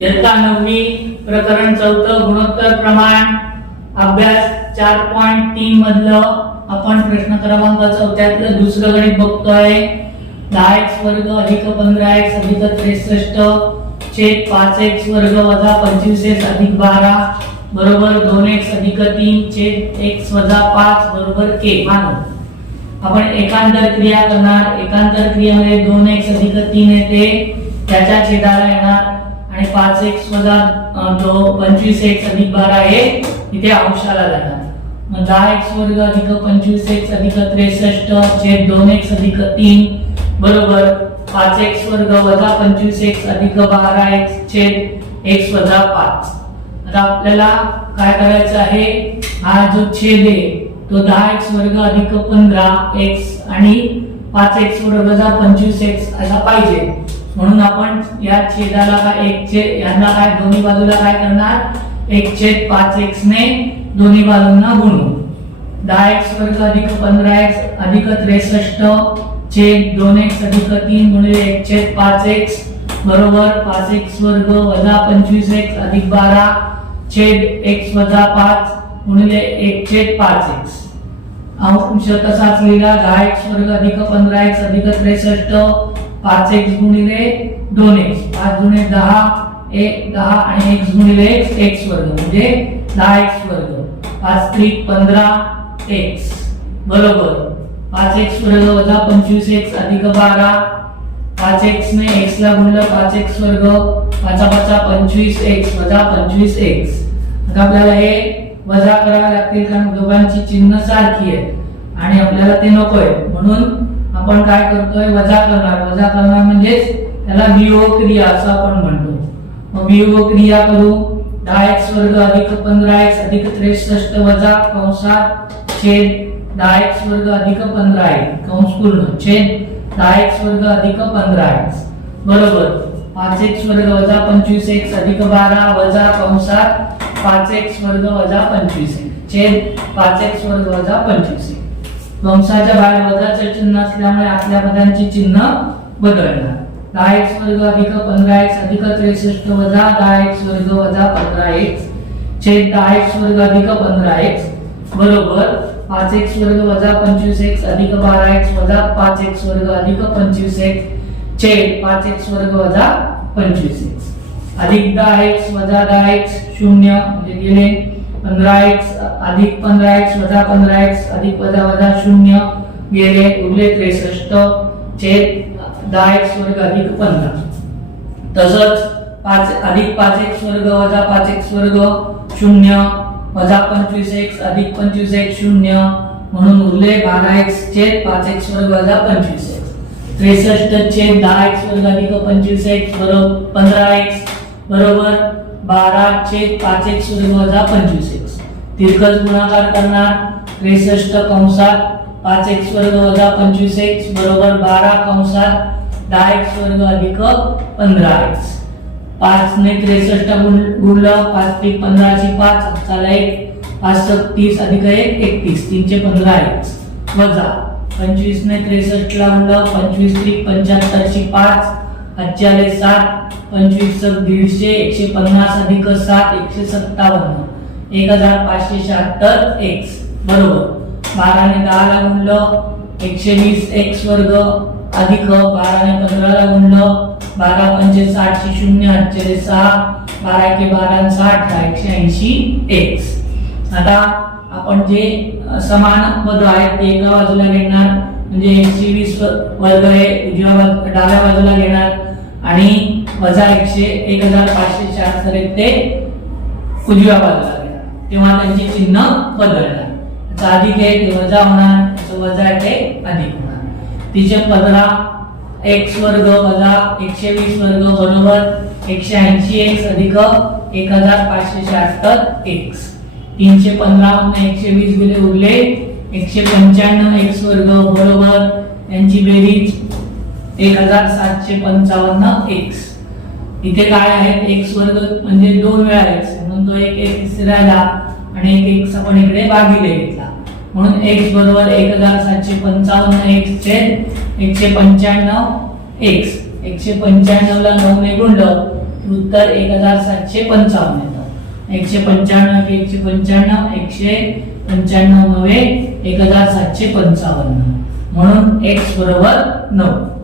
इयत्ता 9वी प्रकरण 4 गुणोत्तर प्रमाण अभ्यास 4.3 मधलं आपण प्रश्न क्रमांक 4 दुसरं गणित बघतोय. 10x वर्ग अधिक 15x अधिक 63 छेद 5x वर्ग वजा 25x अधिक 12 बरोबर 2x अधिक 3 छेद x वजा 5 बरोबर k. मानू आपण एकांतर क्रिया करणार. एकांतर क्रियेमध्ये 2x अधिक 3 येते, त्याच्या छेदाला येणार आणि 5x वजा 25x अधिक 12 हे इथे अंशाला जाणार. मग 10x वर्ग अधिक 25x अधिक 63 छेद 2x अधिक 3 बरोबर 5x वर्ग वजा 25x अधिक 12x छेद x वजा 5. आता आपल्याला काय करायचं आहे, हा जो छेद आहे तो 10x वर्ग अधिक 15x आणि 5x वर्ग वजा 25x असा पाहिजे. म्हणून आपण या छेदाला काय यांना काय दोन्ही बाजूला काय करणार, 1/5x ने दोन्ही बाजूंना गुणू. 10x वर्ग अधिक 15x अधिक 63 छेद 2x अधिक 3 गुणिले 1/5x बरोबर 5x वर्ग वजा 25x अधिक 12 छेद x वजा 5 गुणिले 1/5x. अंश तसाच लिहिला. 10x वर्ग अधिक 15x अधिक 63 5x गुणिले 2x 5 गुणिले 10 10 आणि x गुणिले x वर्ग म्हणजे 10x वर्ग 5 3 15x बरोबर 5x वर्ग वजा 25x अधिक 12 5x ने x ला गुणलं 5x वर्ग 5 5 25x वजा 25x. आता आपल्याला हे वजा करावे लागतील कारण दोघांची चिन्ह सारखी आहेत आणि आपल्याला ते नकोय म्हणून आपण काय करतोय, वजा करणार. वजा करणार म्हणजे त्याला वियोग क्रिया असं आपण म्हणतो. मग वियोग क्रिया करू. 10x वर्ग अधिक 15x अधिक 63 वजा कंसात छेद 10x वर्ग अधिक 15x कंस पूर्ण छेद 10x वर्ग अधिक 15x बरोबर 5x वर्ग वजा 25x अधिक 12 वजा कंसात 5x वर्ग वजा 25x छेद 5x वर्ग वजा 25x. कंसाच्या बाहेर वजाचे चिन्ह असल्यामुळे आतल्या पदांची चिन्ह बदलणार. 10x वर्ग अधिक 15x अधिक 63 वजा 10x वर्ग वजा 15x छेद 10x वर्ग अधिक 15x बरोबर 5x वर्ग वजा 25x अधिक 12x वजा 5x वर्ग अधिक 25x छेद 5x वर्ग वजा 25x अधिक 10x वजा 10x 0 म्हणजे गेले 15x अधिक 15x वजा 15x अधिक वजा वजा 0 गेले उरले 63 छेद 10x वर्ग अधिक 15. तसंच 5 अधिक 5x वर्ग वजा 5x वर्ग 0 वजा 25x अधिक 25x 0 म्हणून उरले 12x छेद 5x वर्ग वजा 25x. 63 छेद 10x वर्ग अधिक 25x बरोबर 15x बरोबर 12 छेद 5x वर्ग वजा 25x. तिरकस गुणाकार करणार. 63 कंसात 5x वर्ग वजा 25x बरोबर 12 कंसात 10x वर्ग अधिक 15x. 5 ने 63 गुणलं 5 3 15 ची 5 चला 1 5 30 अधिक 1 31 3 15x वजा 25 ने 63 ला गुणलं 25 3 75 ची 5 8 7 25 150 150 अधिक 7 157 1576 x बरोबर 12 ने 10 ला गुणलं 120 x वर्ग अधिक 12 ने 15 ला गुणलं 12 पंचे 60 ची 0 8 6 12 के 12 60 180 x. आता आपण जे समान पद आहेत ते एका बाजूला घेणार म्हणजे 120 वर्ग हे उजव्या डाव्या बाजूला घेणार आणि वजा 1576 ते उजव्या बाजूला घेणार तेव्हा त्यांची चिन्ह बदलणार. अधिक आहे ते वजा होणार, वजा आहे ते अधिक होणार. 315 x वर्ग वजा 120 वर्ग बरोबर 180 x अधिक 1576 x. 315 मधून 120 गेले उरले 195 x वर्ग बरोबर यांची बेरीज 1755 x. इथे काय आहे x वर्ग म्हणजे 2 वेळा x म्हणून तो एक x राहिला आणि एक x आपण इकडे भागिले घेतला म्हणून x बरोबर 1755 x छेद 195 x. 195 ला 9 ने गुणलं उत्तर 1755 येतं. 195 195 195 नव्हे 1755 म्हणून x बरोबर 9.